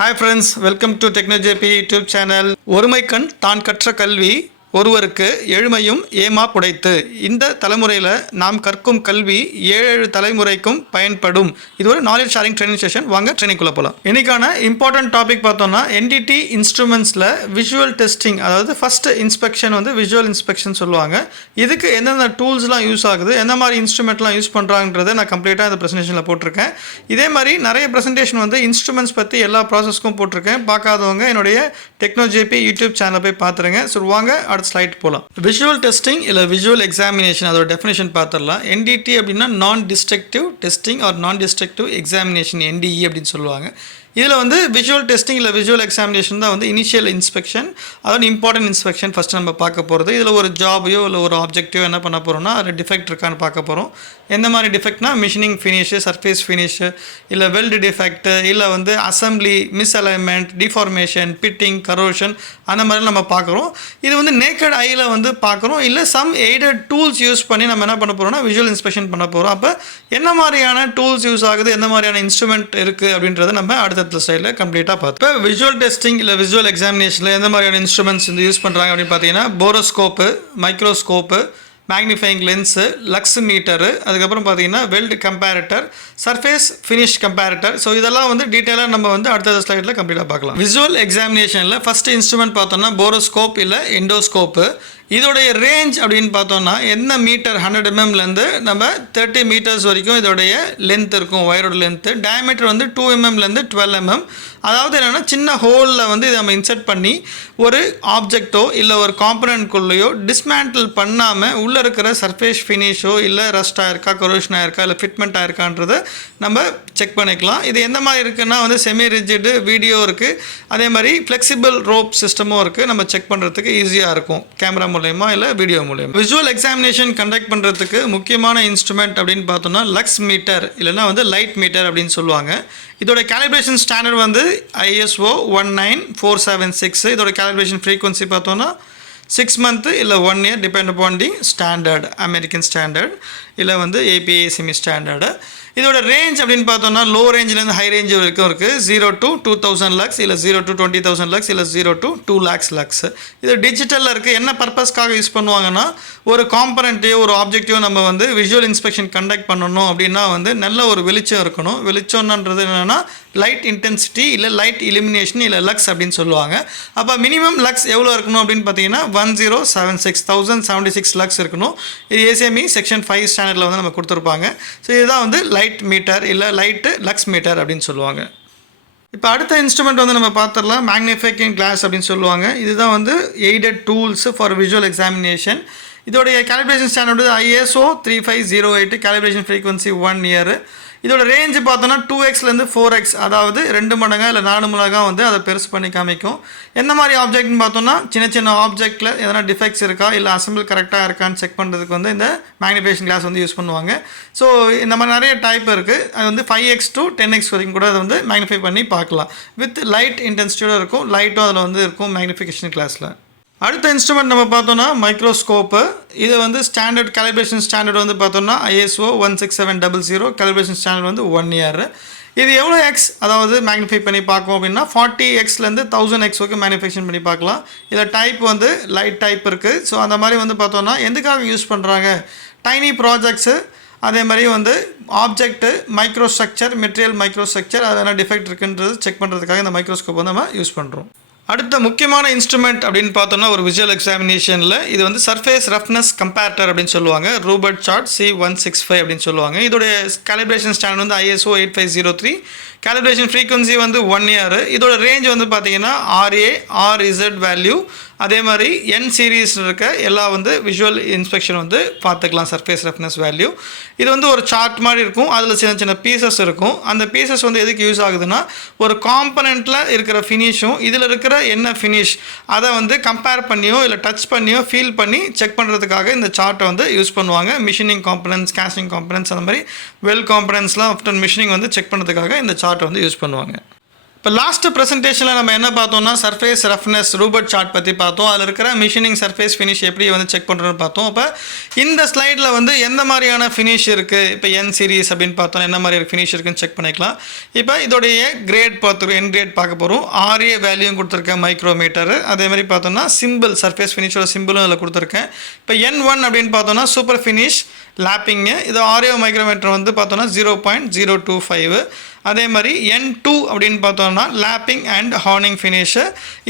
Hi friends, welcome to TechnoJP YouTube channel. ஒருமைக்கண் தான் கற்ற கல்வி ஒருவருக்கு எழுமையும் ஏமா புடைத்து. இந்த தலைமுறையில் நாம் கற்கும் கல்வி 7 தலைமுறைக்கும் பயன்படும். இது ஒரு நாலேஜ் ஷேரிங் ட்ரைனிங் செஷன். வாங்க ட்ரைனிங்குள்ளே போகலாம். இன்னைக்கான இம்பார்ட்டன்ட் டாபிக் பார்த்தோம்னா NDT இன்ஸ்ட்ருமெண்ட்ஸில் விஷுவல் டெஸ்டிங், அதாவது ஃபர்ஸ்ட் இன்ஸ்பெக்ஷன் வந்து விஷுவல் இன்ஸ்பெக்ஷன் சொல்லுவாங்க. இதுக்கு எந்தெந்த டூல்ஸ்லாம் யூஸ் ஆகுது, எந்த மாதிரி இன்ஸ்ட்ருமெண்ட்லாம் யூஸ் பண்ணுறாங்கன்றதை நான் கம்ப்ளீட்டாக இந்த ப்ரெசன்டேஷனில் போட்டிருக்கேன். இதே மாதிரி நிறைய ப்ரெசன்டேஷன் வந்து இன்ஸ்ட்ருமெண்ட்ஸ் பற்றி எல்லா ப்ராசஸ்க்கும் போட்டிருக்கேன். பார்க்காதவங்க என்னுடைய டெக்னோஜேபி யூடியூப் சேனலை போய் பார்த்துருங்க. ஸோ வாங்க அடுத்த ஸ்லைட் போகலாம். விஷுவல் டெஸ்டிங் இல்லை விஷுவல் எக்ஸாமினேஷன், அதோட டெஃபினேஷன் பார்த்துடலாம். NDT அப்படின்னா நான் டிஸ்ட்ரக்டிவ் டெஸ்டிங் ஆர் நான் டிஸ்ட்ரக்டிவ் எக்ஸாமினேஷன், NDE அப்படின்னு சொல்லுவாங்க. இதில் வந்து விஷுவல் டெஸ்டிங் இல்லை விஷுவல் எக்ஸாமினேஷன் தான் வந்து இனிஷியல் இன்ஸ்பெக்ஷன், அதாவது இம்பார்ட்டன்ட் இன்ஸ்பெக்ஷன் ஃபஸ்ட்டு நம்ம பார்க்க போகிறது. இதில் ஒரு ஜாபையோ இல்லை ஒரு ஆப்ஜெக்டையோ என்ன பண்ண போகிறோம்னா அதில் டிஃபெக்ட் இருக்கான்னு பார்க்க போகிறோம். எந்த மாதிரி டிஃபெக்ட்னா மிஷினிங் ஃபினிஷு, சர்ஃபேஸ் ஃபினிஷு, இல்லை வெல்டு டிஃபெக்ட்டு, இல்லை வந்து assembly, misalignment, deformation, pitting, corrosion, அந்த மாதிரி நம்ம பார்க்குறோம். இது வந்து நேக்கட் ஐயில் வந்து பார்க்குறோம். இல்லை சம் எய்டட் டூல்ஸ் யூஸ் பண்ணி நம்ம என்ன பண்ண போகிறோம்னா விஷுவல் இன்ஸ்பெக்ஷன் பண்ண போகிறோம். அப்போ என்ன மாதிரியான டூல்ஸ் யூஸ் ஆகுது, எந்த மாதிரியான இன்ஸ்ட்ருமெண்ட் இருக்குது அப்படின்றத நம்ம அடுத்த ஸ்லைடில் கம்ப்ளீட்டாக பார்த்தோம். இப்போ விஷுவல் டெஸ்டிங் இல்லை விஷுவல் எக்ஸாமினேஷனில் எந்த மாதிரியான இன்ஸ்ட்ருமெண்ட்ஸ் வந்து யூஸ் பண்ணுறாங்க அப்படின்னு பார்த்தீங்கன்னா borescope, microscope, magnifying lens, lux meter, அதுக்கப்புறம் பார்த்தீங்கன்னா weld comparator, surface finish comparator. So இதெல்லாம் வந்து டீட்டெயிலாக நம்ம வந்து அடுத்த ஸ்லைடில் கம்ப்ளீட்டாக பார்க்கலாம். விஷுவல் எக்ஸாமினேஷனில் ஃபஸ்ட்டு இன்ஸ்ட்ருமெண்ட் பார்த்தோம்னா போரோஸ்கோப் இல்லை எண்டோஸ்கோப்பு. இதோடைய ரேஞ்ச் அப்படின்னு பார்த்தோம்னா என்ன மீட்டர் 100 mmலேருந்து நம்ம 30 மீட்டர்ஸ் வரைக்கும் இதோடைய லென்த் இருக்கும், ஒயரோட லென்த்து. டயமீட்டர் வந்து 2 mmலேருந்து 12 mm. அதாவது என்னென்னா சின்ன ஹோலில் வந்து இதை நம்ம இன்சர்ட் பண்ணி ஒரு ஆப்ஜெக்டோ இல்லை ஒரு காம்பனண்ட்குள்ளேயோ டிஸ்மேண்டில் பண்ணாமல் உள்ளே இருக்கிற சர்ஃபேஸ் ஃபினிஷோ இல்லை ரஸ்ட் ஆயிருக்கா, கொரோஷன் ஆயிருக்கா, இல்லை ஃபிட்மெண்ட் ஆயிருக்கான்றதை நம்ம செக் பண்ணிக்கலாம். இது எந்த மாதிரி இருக்குன்னா வந்து செமி ரிஜிடு வீடியோ இருக்குது, அதே மாதிரி ஃப்ளெக்சிபிள் ரோப் சிஸ்டமும் இருக்குது. நம்ம செக் பண்ணுறதுக்கு ஈஸியாக இருக்கும் கேமரா மூலயமா இல்லை வீடியோ மூலயமா. விஷுவல் எக்ஸாமினேஷன் கண்டக்ட் பண்ணுறதுக்கு முக்கியமான இன்ஸ்ட்ருமெண்ட் அப்படின்னு பார்த்தோம்னா லக்ஸ் மீட்டர் இல்லைன்னா வந்து லைட் மீட்டர் அப்படின்னு சொல்லுவாங்க. இதோட கேலிப்ரேஷன் ஸ்டாண்டர்ட் வந்து ISO 19476. இதோட கேலிப்ரேஷன் ஃப்ரீக்வன்சி பார்த்தோன்னா 6 months இல்லை 1 year டிபெண்ட் அப்பான் தி ஸ்டாண்டர்ட், அமெரிக்கன் ஸ்டாண்டர்ட் இல்லை வந்து APA செமி ஸ்டாண்டர்டு. இதோட ரேஞ்ச் அப்படின்னு பார்த்தோம்னா லோ ரேஞ்சிலேருந்து ஹை ரேஞ்ச் வரைக்கும் இருக்குது. 0 to 2000 லக்ஸ், இல்லை 0 to 20,000 லக்ஸ், இல்லை 0 to 2 lakhs லக்ஸ். இது டிஜிட்டலில் இருக்குது. என்ன பர்பஸ்க்காக யூஸ் பண்ணுவாங்கன்னா ஒரு காம்பனண்ட்டையோ ஒரு ஆப்ஜெக்டையோ நம்ம வந்து விஷுவல் இன்ஸ்பெக்ஷன் கண்டக்ட் பண்ணணும் அப்படின்னா வந்து நல்ல ஒரு வெளிச்சம் இருக்கணும். வெளிச்சம்ன்றது என்னென்னா லைட் இன்டென்சிட்டி இல்லை லைட் இலிமினேஷன் இல்லை லக்ஸ் அப்படின்னு சொல்லுவாங்க. அப்போ மினிமம் லக்ஸ் எவ்வளோ இருக்கணும் அப்படின்னு பார்த்தீங்கன்னா 1076 லக்ஸ் இருக்கணும். இது ACME செக்ஷன் 5 ஸ்டாண்டர்டில் வந்து நம்ம கொடுத்துருப்பாங்க. ஸோ இதுதான் வந்து லைட் மீட்டர் இல்லை லைட்டு லக்ஸ் மீட்டர் அப்படின்னு சொல்லுவாங்க. இப்போ அடுத்த இன்ஸ்ட்ருமெண்ட் வந்து நம்ம பார்த்துடலாம். மேக்னிஃபைங் கிளாஸ் அப்படின்னு சொல்லுவாங்க. இதுதான் வந்து aided tools for visual examination. இதோடைய கேலிப்ரேஷன் ஸ்டாண்டர்ட் வந்து ISO 3508, கேலிப்ரேஷன் ஃப்ரீக்வன்சி 1 year. இதோட ரேஞ்சு பார்த்தோன்னா 2xலேருந்து 4x, அதாவது 2 மடங்காக இல்லை 4 மடங்காக வந்து அதை பெருசு பண்ணி காமிக்கும். எந்த மாதிரி ஆப்ஜெக்ட்னு பார்த்தோன்னா சின்ன சின்ன ஆப்ஜெக்டில் எதனா டிஃபெக்ட்ஸ் இருக்கா இல்லை அசம்பிள் கரெக்டாக இருக்கான்னு செக் பண்ணுறதுக்கு வந்து இந்த மேக்னிஃபிகேஷன் கிளாஸ் வந்து யூஸ் பண்ணுவாங்க. ஸோ இந்த மாதிரி நிறைய டைப் இருக்குது. அது வந்து 5x to 10x வரைக்கும் கூட அதை வந்து மேக்னிஃபை பண்ணி பார்க்கலாம். வித் லைட் இன்டென்சிட்டியோடு இருக்கும், லைட்டும் அதில் வந்து இருக்கும் மேக்னிஃபிகேஷன் கிளாஸில். அடுத்த இன்ஸ்ட்ருமெண்ட் நம்ம பார்த்தோன்னா மைக்ரோஸ்கோப்பு. இது வந்து ஸ்டாண்டர்ட் கேலிப்ரேஷன் ஸ்டாண்டர்ட் வந்து பார்த்தோன்னா ISO 16700, கேலிப்ரேஷன் ஸ்டாண்டர்ட் வந்து 1 year. இது எவ்வளோ எக்ஸ் அதாவது மேக்னிஃபை பண்ணி பார்க்கும் அப்படின்னா 40xலேருந்து 1000x வரைக்கும் மேனுஃபேக்சர் பண்ணி பார்க்கலாம். இதில் டைப் வந்து லைட் டைப் இருக்குது. ஸோ அந்த மாதிரி வந்து பார்த்தோன்னா எதுக்காக யூஸ் பண்ணுறாங்க, டைனி ப்ராஜெக்ட்ஸு, அதே மாதிரி வந்து ஆப்ஜெக்ட்டு, மைக்ரோஸ்ட்ரக்சர், மெட்டீரியல் மைக்ரோஸ்ட்ரக்சர், அதெல்லாம் டிஃபெக்ட் இருக்குன்றது செக் பண்ணுறதுக்காக இந்த மைக்ரோஸ்கோப் வந்து நம்ம யூஸ் பண்ணுறோம். அடுத்த முக்கியமான இன்ஸ்ட்ருமெண்ட் அப்படின்னு பார்த்தோம்னா ஒரு விஷுவல் எக்ஸாமினேஷனில் இது வந்து சர்ஃபேஸ் ரஃப்னஸ் கம்பேரட்டர் அப்படின்னு சொல்லுவாங்க. ரூபர்ட் சார்ட் C165 அப்படின்னு சொல்லுவாங்க. இதோடைய கேலிப்ரேஷன் ஸ்டாண்டர்ட் வந்து ISO 8503, கேலிப்ரேஷன் ஃப்ரீக்வன்சி வந்து 1 year. இதோட ரேஞ்ச் வந்து பார்த்தீங்கன்னா RA, RZ வேல்யூ, அதே மாதிரி N சீரீஸ் இருக்க எல்லா வந்து விஷுவல் இன்ஸ்பெக்ஷன் வந்து பார்த்துக்கலாம். சர்ஃபேஸ் ரஃப்னஸ் வேல்யூ இது வந்து ஒரு சார்ட் மாதிரி இருக்கும். அதில் சின்ன சின்ன பீசஸ் இருக்கும். அந்த பீசஸ் வந்து எதுக்கு யூஸ் ஆகுதுன்னா ஒரு காம்பனண்ட்டில் இருக்கிற ஃபினிஷும் இதில் இருக்கிற என்ன ஃபினிஷ் அதை வந்து கம்பேர் பண்ணியோ இல்லை டச் பண்ணியோ ஃபீல் பண்ணி செக் பண்ணுறதுக்காக இந்த சார்ட்டை வந்து யூஸ் பண்ணுவாங்க. மிஷினிங் காம்பனன்ட்ஸ், கேஸ்டிங் காம்பனன்ட்ஸ், அந்த மாதிரி வெல் காம்பனன்ட்ஸ்லாம் ஆஃப்டர் மிஷினிங் வந்து செக் பண்ணுறதுக்காக இந்த சார்ட்டை வந்து யூஸ் பண்ணுவாங்க. இப்போ லாஸ்ட் ப்ரெசன்டேஷனில் நம்ம என்ன பார்த்தோம்னா சர்ஃபேஸ் ரஃப்னஸ் ரூபர்ட் சார்ட் பற்றி பார்த்தோம். அதில் இருக்கிற மிஷினிங் சர்ஃபேஸ் ஃபினிஷ் எப்படி வந்து செக் பண்ணுறோன்னு பார்த்தோம். அப்போ இந்த ஸ்லைடில் வந்து எந்த மாதிரியான ஃபினிஷ் இருக்குது, இப்போ என் சீரிஸ் அப்படின்னு பார்த்தோம் என்ன மாதிரி ஃபினிஷ் இருக்குன்னு செக் பண்ணிக்கலாம். இப்போ இதோடைய கிரேட் பார்த்துருக்கோம், என் கிரேட் பார்க்க போகிறோம். RA வேல்யூ கொடுத்துருக்கேன் மைக்ரோமீட்டரு. அதே மாதிரி பார்த்தோம்னா சிம்பிள் சர்ஃபேஸ் ஃபினிஷோட சிம்பிளும் அதில் கொடுத்துருக்கேன். இப்போ N1 அப்படின்னு பார்த்தோம்னா சூப்பர் ஃபினிஷ் லேப்பிங்கு. இது RA மைக்ரோமீட்டர் வந்து பார்த்தோம்னா 0.025. அதே மாதிரி N2 அப்படின்னு பார்த்தோம்னா லேப்பிங் அண்ட் ஹார்னிங் ஃபினிஷு.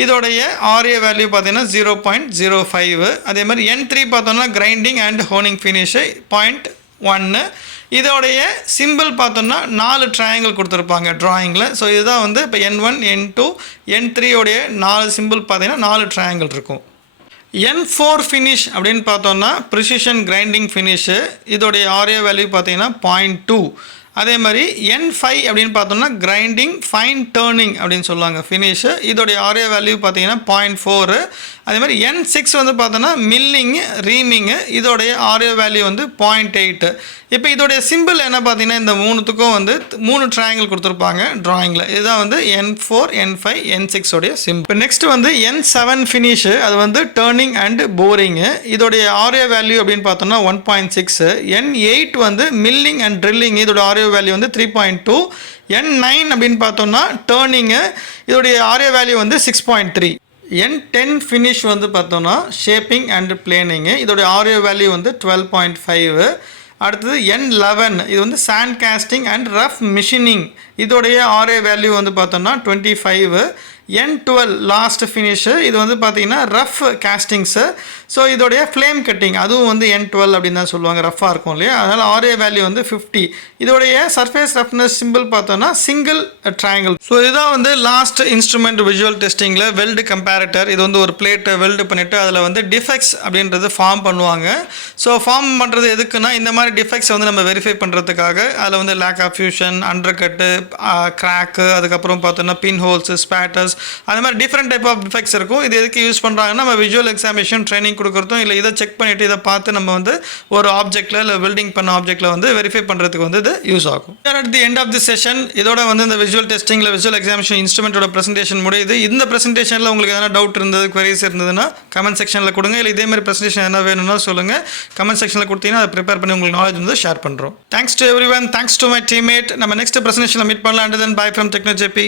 இதோடைய RA வேல்யூ பார்த்தீங்கன்னா 0.05. அதே மாதிரி N3 பார்த்தோம்னா கிரைண்டிங் அண்ட் ஹோனிங் ஃபினிஷு 0.1. இதோடைய சிம்பிள் பார்த்தோம்னா 4 ட்ரையாங்கிள் கொடுத்துருப்பாங்க ட்ராயிங்கில். ஸோ இதுதான் வந்து இப்போ N1 N2 N3 உடைய 4 சிம்பிள் பார்த்தீங்கன்னா 4 ட்ரையாங்கிள் இருக்கும். N4 ஃபினிஷ் அப்படின்னு பார்த்தோம்னா ப்ரிசிஷன் கிரைண்டிங் ஃபினிஷு. இதோடைய RA வேல்யூ பார்த்தீங்கன்னா 0.2. அதே மாதிரி N5 அப்படின்னு பார்த்தோம்னா கிரைண்டிங் ஃபைன் டர்னிங் அப்படின்னு சொல்லுவாங்க ஃபினிஷு. இதோடைய RA வேல்யூ பார்த்தீங்கன்னா 0.4. அதே மாதிரி N6 வந்து பார்த்தோன்னா மில்லிங்கு ரீமிங்கு. இதோடைய RA வேல்யூ வந்து 0.8. இப்போ இதோடைய சிம்பிள் என்ன பார்த்தீங்கன்னா இந்த மூணுத்துக்கும் வந்து 3 ட்ரையாங்கிள் கொடுத்துருப்பாங்க ட்ராயிங்கில். இதுதான் வந்து N4 N5 N6 உடைய சிம்பிள். இப்போ நெக்ஸ்ட் வந்து N7 ஃபினிஷு. அது வந்து டர்னிங் அண்ட் போரிங்கு. இதோடைய RA வேல்யூ அப்படின்னு பார்த்தோம்னா 1.6. N8 வந்து மில்லிங் அண்ட் ட்ரில்லிங். இதோட RA வேல்யூ வந்து 3.2. N9 அப்படின்னு பார்த்தோம்னா டர்னிங்கு. இதோடைய RA வேல்யூ வந்து 6.3. N10 ஃபினிஷ் வந்து பார்த்தோம்னா ஷேப்பிங் அண்ட் பிளேனிங்கு. இதோடைய RA வேல்யூ வந்து 12.5. அடுத்தது N11 இது வந்து sand casting and rough machining. இதோடைய RA வேல்யூ வந்து பார்த்தோம்னா 25. N12 last finish. இது வந்து பார்த்தீங்கன்னா ரஃப் காஸ்டிங்ஸு. ஸோ இதோடைய ஃப்ளேம் கட்டிங் அதுவும் வந்து N12 அப்படின்னு தான் சொல்லுவாங்க, ரஃப்பாக இருக்கும் இல்லையா. அதனால் RA வேல்யூ வந்து 50. இதோடைய சர்ஃபேஸ் ரஃப்னஸ் சிம்பிள் பார்த்தோன்னா சிங்கிள் ட்ரையாங்கிள். ஸோ இதுதான் வந்து லாஸ்ட் இன்ஸ்ட்ருமெண்ட் விஷுவல் டெஸ்டிங்கில் வெல்டு கம்பேரட்டர். இது வந்து ஒரு பிளேட்டை வெல்டு பண்ணிவிட்டு அதில் வந்து டிஃபெக்ட்ஸ் அப்படின்றது ஃபார்ம் பண்ணுவாங்க. ஸோ ஃபார்ம் பண்ணுறது எதுக்குன்னா இந்த மாதிரி டிஃபெக்ட்ஸ் வந்து நம்ம வெரிஃபை பண்ணுறதுக்காக. அதில் வந்து lack of fusion, undercut, crack, அதுக்கப்புறம் பார்த்தோன்னா பின் ஹோல்ஸு, ஸ்பேட்டர்ஸ், அந்த மாதிரி டிஃப்ரெண்ட் டைப் ஆஃப் டிஃபெக்ட்ஸ் இருக்கும். இது எதுக்கு யூஸ் பண்ணுறாங்கன்னா நம்ம விஷுவல் எக்ஸாமினேஷன் ட்ரைனிங் கொடுக்குறதும் இல்லை இதை செக் பண்ணிவிட்டு இதை பார்த்து நம்ம வந்து ஒரு ஆப்ஜெக்டில் இல்லை வெல்டிங் பண்ண ஆப்ஜெக்டில் வந்து வெரிஃபை பண்ணுறதுக்கு வந்து இது யூஸ் ஆகும். At the end of the session இதோட வந்து இந்த விஷுவல் டெஸ்டிங்கில் விஷுவல் எக்ஸாமினேஷன் இன்ஸ்ட்ருமெண்ட்டோட ப்ரெசன்டேஷன் முடியுது. இந்த ப்ரெசன்டேஷனில் உங்களுக்கு எதனா டவுட் இருந்தது, குவரிஸ் இருந்ததுன்னா கமெண்ட் செக்ஷனில் கொடுங்க. இல்லை இதே மாதிரி ப்ரெசன்டேஷன் என்ன வேணும்னா சொல்லுங்கள். கமெண்ட் செக்ஷனில் கொடுத்தீங்கன்னா அதை ப்ரிப்பேர் பண்ணி உங்களுக்கு நாலேஜ் வந்து ஷேர் பண்ணுறோம். Thanks to everyone, thanks to my teammate. நம்ம நெக்ஸ்ட் ப்ரெசன்டேஷனில் மீட் பண்ணலாம். And then bye from Techno JP.